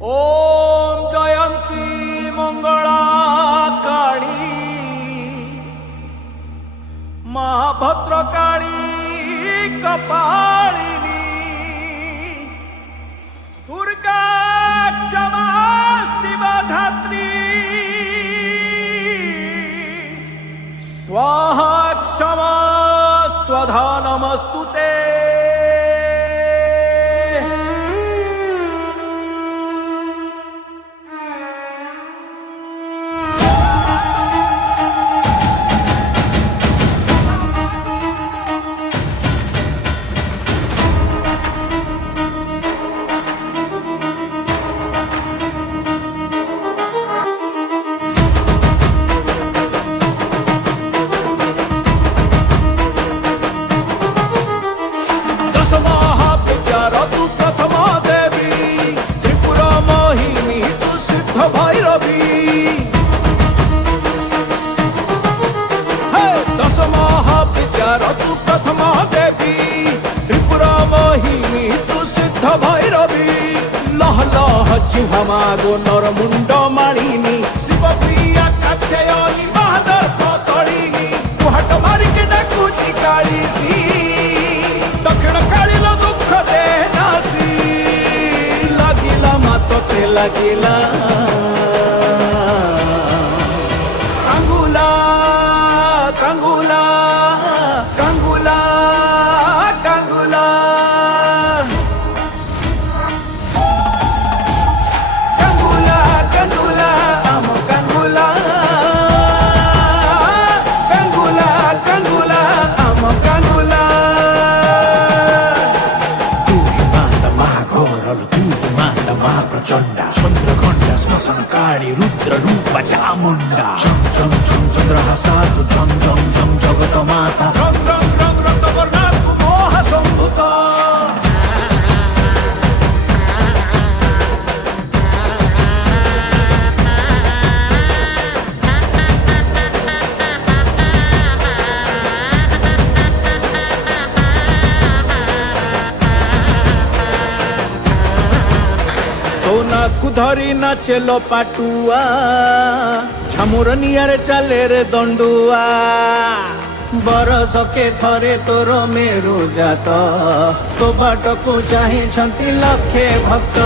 ओम जयंती मंगला काली महाभद्र काली कपालिनी दुर्गा क्षमा शिवा धात्री स्वाहा क्षमा स्वधा नमस्तुते। मागो नर मुंड मालिनी शिव प्रिया कात्यायनी महादर्प तलिनी कुहाट मारिके डाकुची कालीसी दक्षिण काली दुख दे नासी लागिला मातते लागिला कांगुला कांगुला कांगुला कांगुला प्रचंडा चंद्रखंडा श्मशान काली रुद्र रूप चामुंडा झम झम झम चंद्रहासा तु झम झम झम जगत माता रंग रंग रंग रक्तवर्णा तु मोह संभूता। धरी नाचेलो पाटुआ झमुर नियारे चाले रे दंडुआ बरस के थरे तोर मेरु जात तो बाट को चाहे लक्षे भक्त